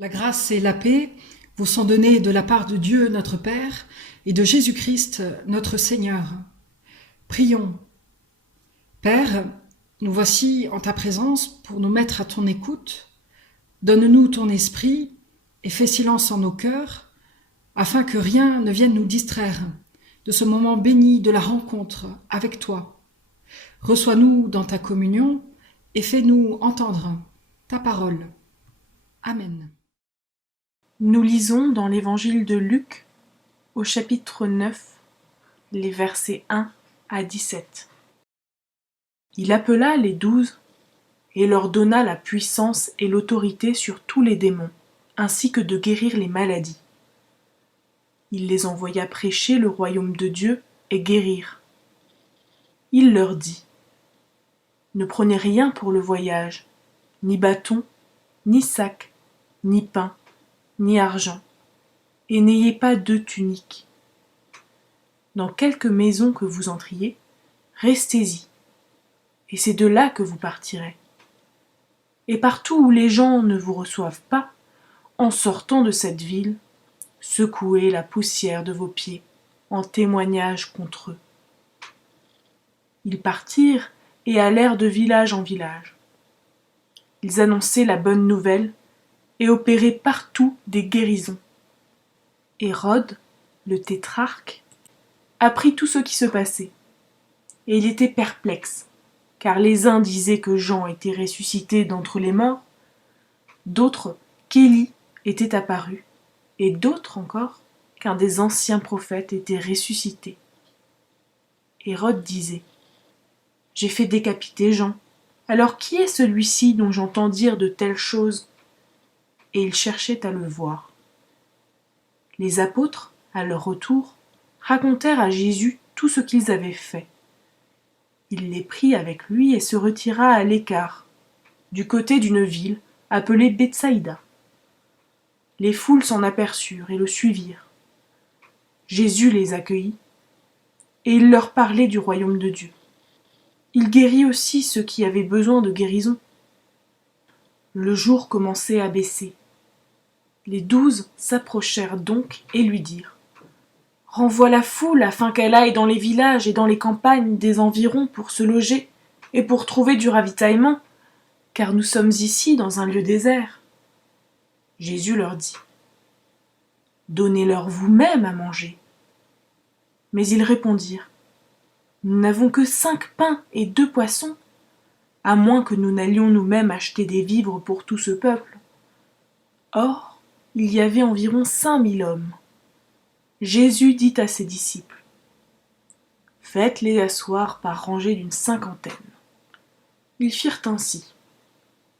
La grâce et la paix vous sont données de la part de Dieu notre Père et de Jésus-Christ notre Seigneur. Prions. Père, nous voici en ta présence pour nous mettre à ton écoute. Donne-nous ton esprit et fais silence en nos cœurs, afin que rien ne vienne nous distraire de ce moment béni de la rencontre avec toi. Reçois-nous dans ta communion et fais-nous entendre ta parole. Amen. Nous lisons dans l'évangile de Luc, au chapitre 9, les versets 1 à 17. Il appela les 12 et leur donna la puissance et l'autorité sur tous les démons, ainsi que de guérir les maladies. Il les envoya prêcher le royaume de Dieu et guérir. Il leur dit : Ne prenez rien pour le voyage, ni bâton, ni sac, ni pain, ni argent, et n'ayez pas 2 tuniques. Dans quelque maison que vous entriez, restez-y, et c'est de là que vous partirez. Et partout où les gens ne vous reçoivent pas, en sortant de cette ville, secouez la poussière de vos pieds en témoignage contre eux. Ils partirent et allèrent de village en village. Ils annonçaient la bonne nouvelle et opéraient partout des guérisons. Hérode, le tétrarque, apprit tout ce qui se passait, et il était perplexe, car les uns disaient que Jean était ressuscité d'entre les morts, d'autres qu'Élie était apparu, et d'autres encore qu'un des anciens prophètes était ressuscité. Hérode disait : J'ai fait décapiter Jean. Alors qui est celui-ci dont j'entends dire de telles choses ? Et il cherchait à le voir. Les apôtres, à leur retour, racontèrent à Jésus tout ce qu'ils avaient fait. Il les prit avec lui et se retira à l'écart, du côté d'une ville appelée Bethsaïda. Les foules s'en aperçurent et le suivirent. Jésus les accueillit, et il leur parlait du royaume de Dieu. Il guérit aussi ceux qui avaient besoin de guérison. Le jour commençait à baisser. Les 12 s'approchèrent donc et lui dirent : Renvoie la foule afin qu'elle aille dans les villages et dans les campagnes des environs pour se loger et pour trouver du ravitaillement, car nous sommes ici dans un lieu désert. Jésus leur dit : Donnez-leur vous-même à manger. Mais ils répondirent : Nous n'avons que 5 pains et 2 poissons, à moins que nous n'allions nous-mêmes acheter des vivres pour tout ce peuple. Or, il y avait environ 5000 hommes. Jésus dit à ses disciples : Faites-les asseoir par rangées d'une 50aine. Ils firent ainsi.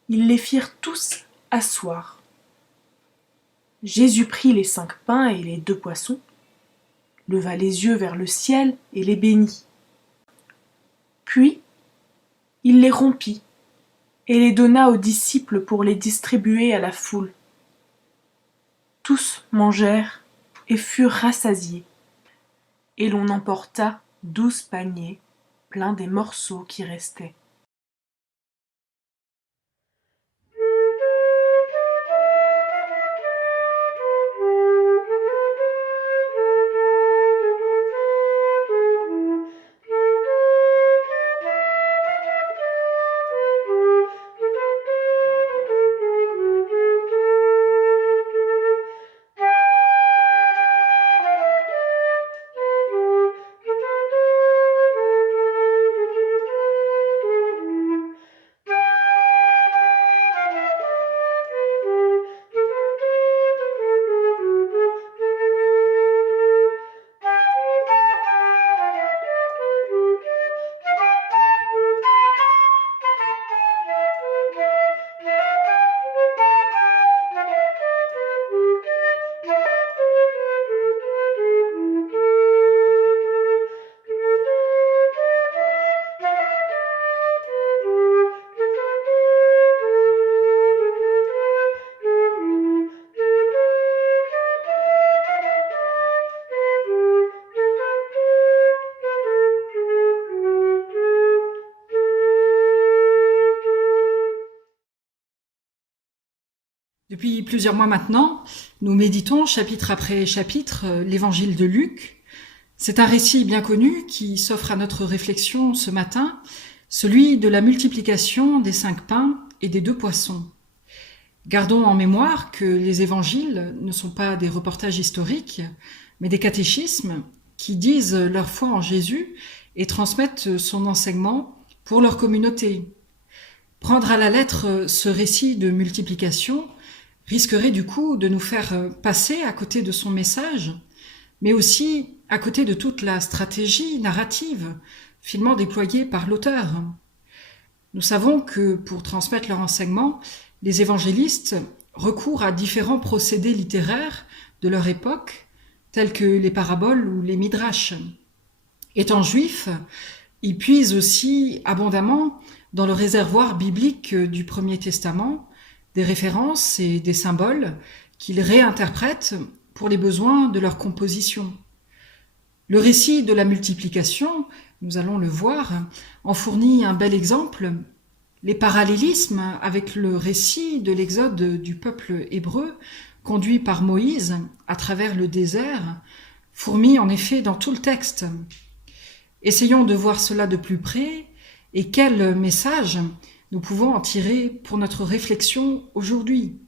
Ils les firent tous asseoir. Jésus prit les 5 pains et les 2 poissons, leva les yeux vers le ciel et les bénit. Puis, il les rompit et les donna aux disciples pour les distribuer à la foule. Tous mangèrent et furent rassasiés, et l'on emporta 12 paniers pleins des morceaux qui restaient. Depuis plusieurs mois maintenant, nous méditons chapitre après chapitre l'évangile de Luc. C'est un récit bien connu qui s'offre à notre réflexion ce matin, celui de la multiplication des 5 pains et des 2 poissons. Gardons en mémoire que les évangiles ne sont pas des reportages historiques, mais des catéchismes qui disent leur foi en Jésus et transmettent son enseignement pour leur communauté. Prendre à la lettre ce récit de multiplication risquerait du coup de nous faire passer à côté de son message, mais aussi à côté de toute la stratégie narrative finement déployée par l'auteur. Nous savons que pour transmettre leur enseignement, les évangélistes recourent à différents procédés littéraires de leur époque, tels que les paraboles ou les midrash. Étant juifs, ils puisent aussi abondamment dans le réservoir biblique du Premier Testament des références et des symboles qu'ils réinterprètent pour les besoins de leur composition. Le récit de la multiplication, nous allons le voir, en fournit un bel exemple. Les parallélismes avec le récit de l'exode du peuple hébreu, conduit par Moïse à travers le désert, fourmillent en effet dans tout le texte. Essayons de voir cela de plus près et quel message nous pouvons en tirer pour notre réflexion aujourd'hui.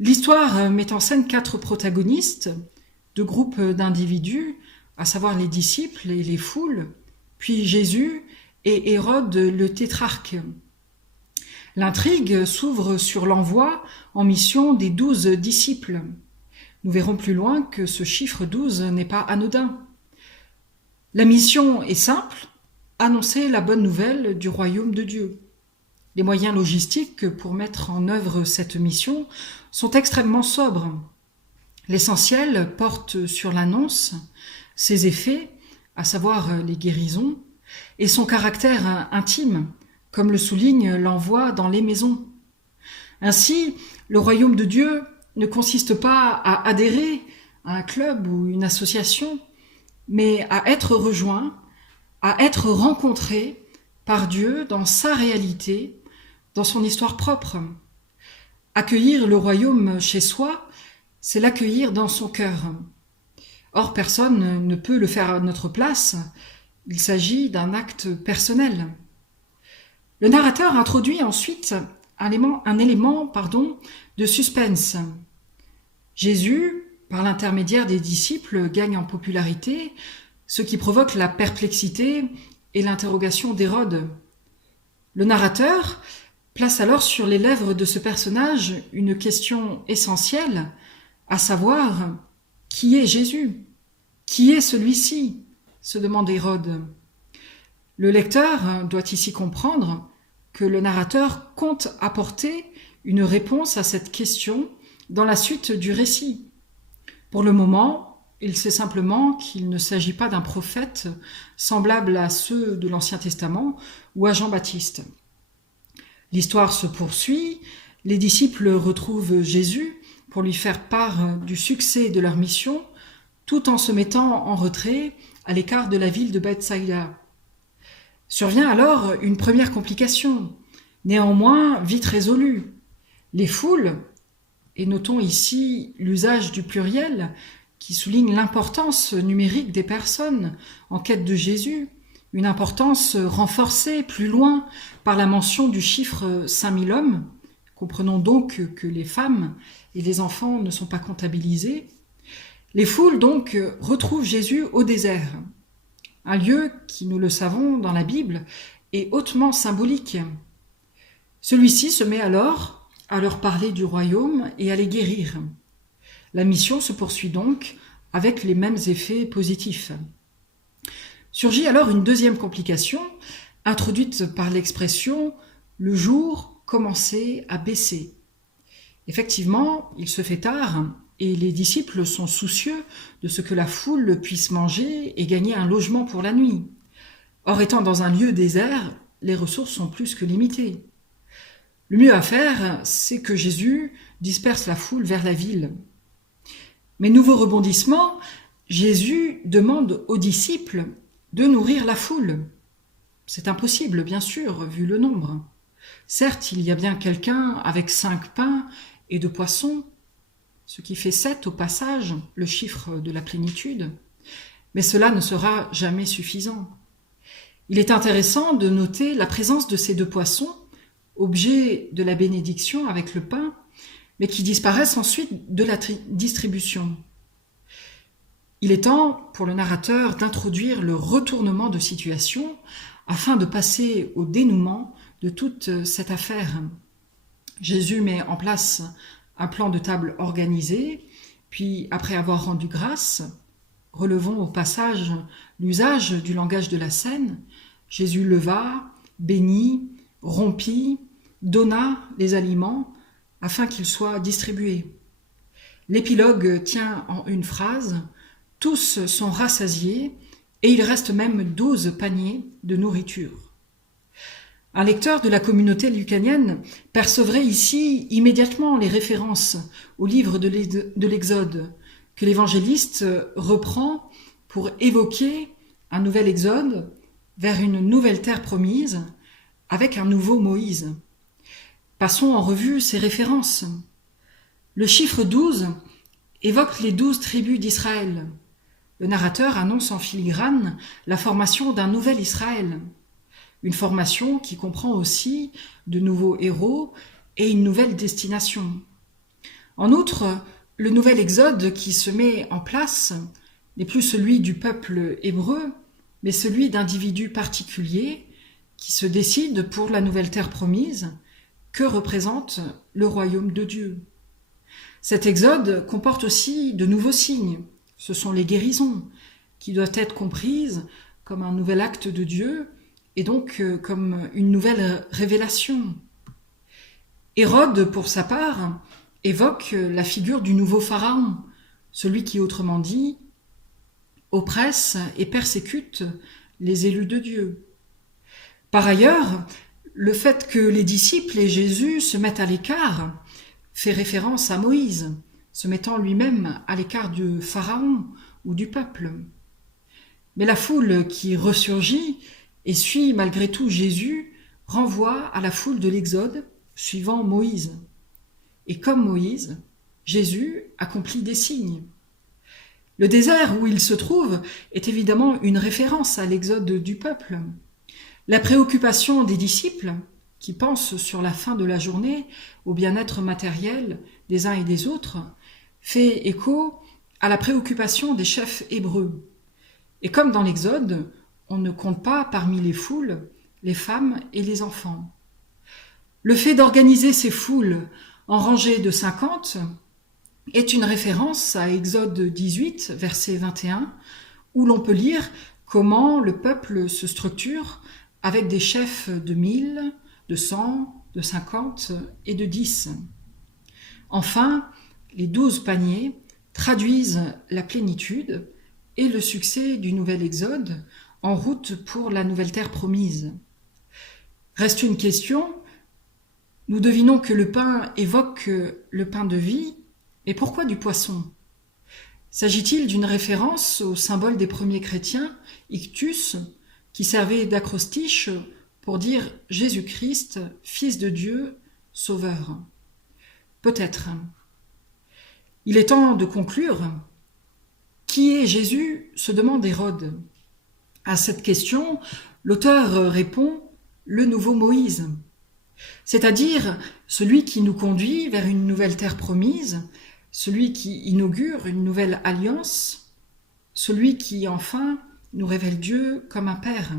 L'histoire met en scène 4 protagonistes, 2 groupes d'individus, à savoir les disciples et les foules, puis Jésus et Hérode le tétrarque. L'intrigue s'ouvre sur l'envoi en mission des 12 disciples. Nous verrons plus loin que ce chiffre 12 n'est pas anodin. La mission est simple, annoncer la bonne nouvelle du royaume de Dieu. Les moyens logistiques pour mettre en œuvre cette mission sont extrêmement sobres. L'essentiel porte sur l'annonce, ses effets, à savoir les guérisons, et son caractère intime, comme le souligne l'envoi dans les maisons. Ainsi, le royaume de Dieu ne consiste pas à adhérer à un club ou une association, mais à être rejoint, à être rencontré par Dieu dans sa réalité, dans son histoire propre. Accueillir le royaume chez soi, c'est l'accueillir dans son cœur. Or, personne ne peut le faire à notre place. Il s'agit d'un acte personnel. Le narrateur introduit ensuite un élément de suspense. Jésus, par l'intermédiaire des disciples, gagne en popularité, ce qui provoque la perplexité et l'interrogation d'Hérode. Le narrateur place alors sur les lèvres de ce personnage une question essentielle, à savoir « Qui est Jésus ? Qui est celui-ci ?» se demande Hérode. Le lecteur doit ici comprendre que le narrateur compte apporter une réponse à cette question dans la suite du récit. Pour le moment, il sait simplement qu'il ne s'agit pas d'un prophète semblable à ceux de l'Ancien Testament ou à Jean-Baptiste. L'histoire se poursuit, les disciples retrouvent Jésus pour lui faire part du succès de leur mission, tout en se mettant en retrait à l'écart de la ville de Bethsaïda. Survient alors une première complication, néanmoins vite résolue. Les foules, et notons ici l'usage du pluriel qui souligne l'importance numérique des personnes en quête de Jésus, une importance renforcée plus loin par la mention du chiffre 5000 hommes. Comprenons donc que les femmes et les enfants ne sont pas comptabilisés. Les foules donc retrouvent Jésus au désert, un lieu qui, nous le savons dans la Bible, est hautement symbolique. Celui-ci se met alors à leur parler du royaume et à les guérir. La mission se poursuit donc avec les mêmes effets positifs. Surgit alors une deuxième complication, introduite par l'expression « le jour commençait à baisser ». Effectivement, il se fait tard et les disciples sont soucieux de ce que la foule puisse manger et gagner un logement pour la nuit. Or, étant dans un lieu désert, les ressources sont plus que limitées. Le mieux à faire, c'est que Jésus disperse la foule vers la ville. Mais nouveau rebondissement, Jésus demande aux disciples de nourrir la foule. C'est impossible, bien sûr, vu le nombre. Certes, il y a bien quelqu'un avec 5 pains et 2 poissons, ce qui fait 7 au passage, le chiffre de la plénitude, mais cela ne sera jamais suffisant. Il est intéressant de noter la présence de ces 2 poissons, objets de la bénédiction avec le pain, mais qui disparaissent ensuite de la distribution. Il est temps pour le narrateur d'introduire le retournement de situation afin de passer au dénouement de toute cette affaire. Jésus met en place un plan de table organisé, puis après avoir rendu grâce, relevons au passage l'usage du langage de la scène, Jésus leva, bénit, rompit, donna les aliments afin qu'ils soient distribués. L'épilogue tient en une phrase « Tous sont rassasiés et il reste même 12 paniers de nourriture ». Un lecteur de la communauté lucanienne percevrait ici immédiatement les références au livre de l'Exode que l'évangéliste reprend pour évoquer un nouvel Exode vers une nouvelle terre promise avec un nouveau Moïse. Passons en revue ces références. Le chiffre 12 évoque les 12 tribus d'Israël. Le narrateur annonce en filigrane la formation d'un nouvel Israël. Une formation qui comprend aussi de nouveaux héros et une nouvelle destination. En outre, le nouvel exode qui se met en place n'est plus celui du peuple hébreu, mais celui d'individus particuliers qui se décident pour la nouvelle terre promise que représente le royaume de Dieu. Cet exode comporte aussi de nouveaux signes. Ce sont les guérisons qui doivent être comprises comme un nouvel acte de Dieu et donc comme une nouvelle révélation. Hérode, pour sa part, évoque la figure du nouveau pharaon, celui qui, autrement dit, oppresse et persécute les élus de Dieu. Par ailleurs, le fait que les disciples et Jésus se mettent à l'écart fait référence à Moïse, se mettant lui-même à l'écart du pharaon ou du peuple. Mais la foule qui ressurgit et suit malgré tout Jésus renvoie à la foule de l'Exode suivant Moïse. Et comme Moïse, Jésus accomplit des signes. Le désert où il se trouve est évidemment une référence à l'exode du peuple. La préoccupation des disciples, qui pensent sur la fin de la journée au bien-être matériel des uns et des autres, fait écho à la préoccupation des chefs hébreux. Et comme dans l'Exode, on ne compte pas parmi les foules les femmes et les enfants. Le fait d'organiser ces foules en rangées de 50 est une référence à Exode 18, verset 21, où l'on peut lire comment le peuple se structure avec des chefs de 1000, de 100, de 50 et de 10. Enfin, les 12 paniers traduisent la plénitude et le succès du nouvel exode en route pour la nouvelle terre promise. Reste une question. Nous devinons que le pain évoque le pain de vie, mais pourquoi du poisson ? S'agit-il d'une référence au symbole des premiers chrétiens, ictus, qui servait d'acrostiche pour dire Jésus-Christ, Fils de Dieu, Sauveur ? Peut-être. Il est temps de conclure. Qui est Jésus ? Se demande Hérode. À cette question, l'auteur répond le nouveau Moïse, c'est-à-dire celui qui nous conduit vers une nouvelle terre promise, celui qui inaugure une nouvelle alliance, celui qui enfin nous révèle Dieu comme un Père.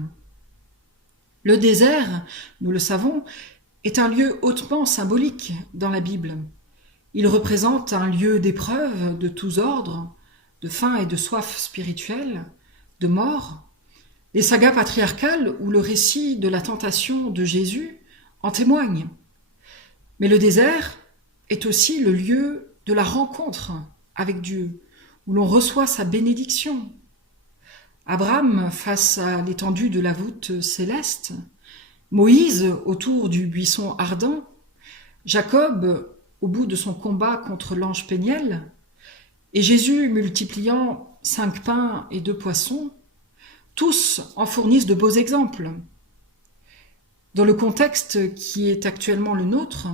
Le désert, nous le savons, est un lieu hautement symbolique dans la Bible. Il représente un lieu d'épreuve de tous ordres, de faim et de soif spirituelle, de mort. Les sagas patriarcales ou le récit de la tentation de Jésus en témoignent. Mais le désert est aussi le lieu de la rencontre avec Dieu, où l'on reçoit sa bénédiction. Abraham face à l'étendue de la voûte céleste, Moïse autour du buisson ardent, Jacob au bout de son combat contre l'ange Péniel, et Jésus multipliant 5 pains et 2 poissons, tous en fournissent de beaux exemples. Dans le contexte qui est actuellement le nôtre,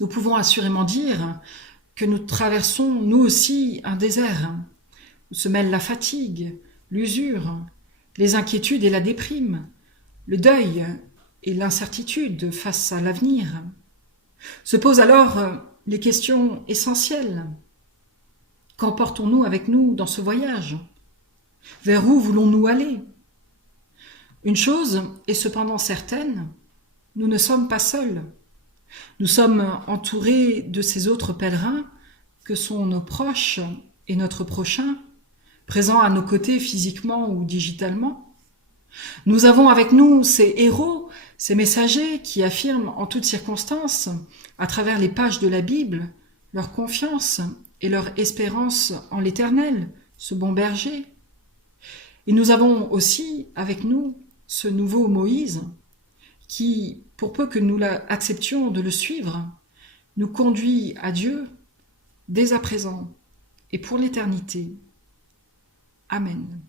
nous pouvons assurément dire que nous traversons, nous aussi, un désert où se mêlent la fatigue, l'usure, les inquiétudes et la déprime, le deuil et l'incertitude face à l'avenir. Se posent alors les questions essentielles. Qu'emportons-nous avec nous dans ce voyage? Vers où voulons-nous aller? Une chose est cependant certaine, nous ne sommes pas seuls. Nous sommes entourés de ces autres pèlerins que sont nos proches et notre prochain, présents à nos côtés physiquement ou digitalement. Nous avons avec nous ces héros, ces messagers qui affirment en toutes circonstances, à travers les pages de la Bible, leur confiance et leur espérance en l'Éternel, ce bon berger. Et nous avons aussi avec nous ce nouveau Moïse qui, pour peu que nous acceptions de le suivre, nous conduit à Dieu dès à présent et pour l'éternité. Amen.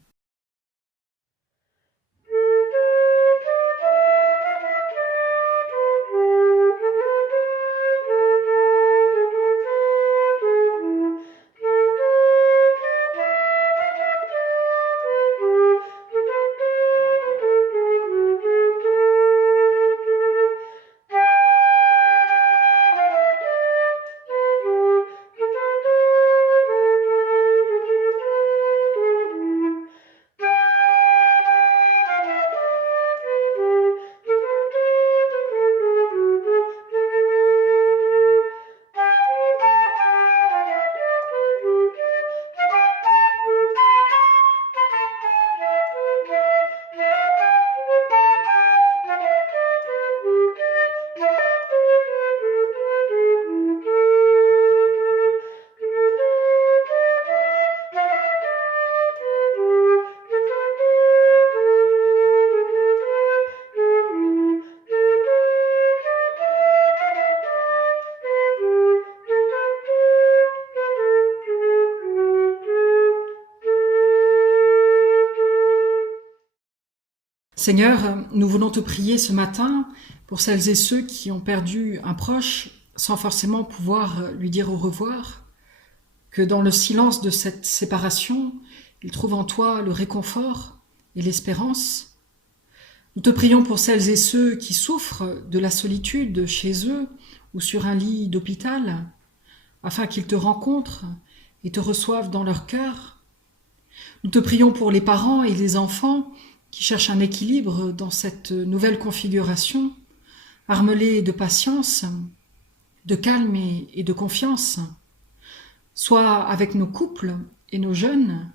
Seigneur, nous voulons te prier ce matin pour celles et ceux qui ont perdu un proche sans forcément pouvoir lui dire au revoir, que dans le silence de cette séparation, ils trouvent en toi le réconfort et l'espérance. Nous te prions pour celles et ceux qui souffrent de la solitude chez eux ou sur un lit d'hôpital, afin qu'ils te rencontrent et te reçoivent dans leur cœur. Nous te prions pour les parents et les enfants qui cherchent un équilibre dans cette nouvelle configuration, armelée de patience, de calme et de confiance. Soit avec nos couples et nos jeunes,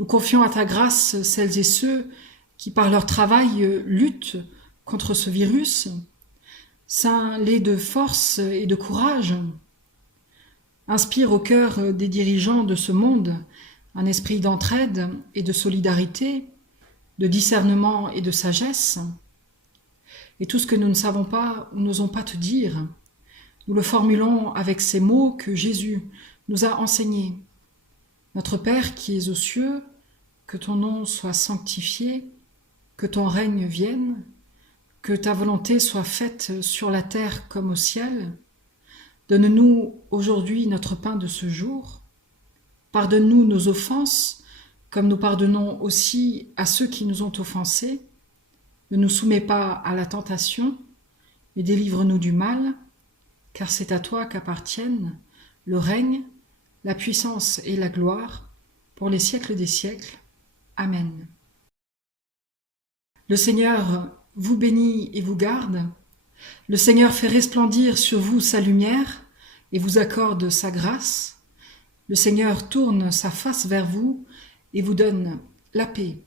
nous confions à ta grâce celles et ceux qui par leur travail luttent contre ce virus, ceint-les de force et de courage. Inspire au cœur des dirigeants de ce monde un esprit d'entraide et de solidarité, de discernement et de sagesse. Et tout ce que nous ne savons pas ou n'osons pas te dire, nous le formulons avec ces mots que Jésus nous a enseignés. Notre Père qui es aux cieux, que ton nom soit sanctifié, que ton règne vienne, que ta volonté soit faite sur la terre comme au ciel. Donne-nous aujourd'hui notre pain de ce jour. Pardonne-nous nos offenses, comme nous pardonnons aussi à ceux qui nous ont offensés. Ne nous soumets pas à la tentation, mais délivre-nous du mal, car c'est à toi qu'appartiennent le règne, la puissance et la gloire, pour les siècles des siècles. Amen. Le Seigneur vous bénit et vous garde. Le Seigneur fait resplendir sur vous sa lumière et vous accorde sa grâce. Le Seigneur tourne sa face vers vous et vous donne la paix.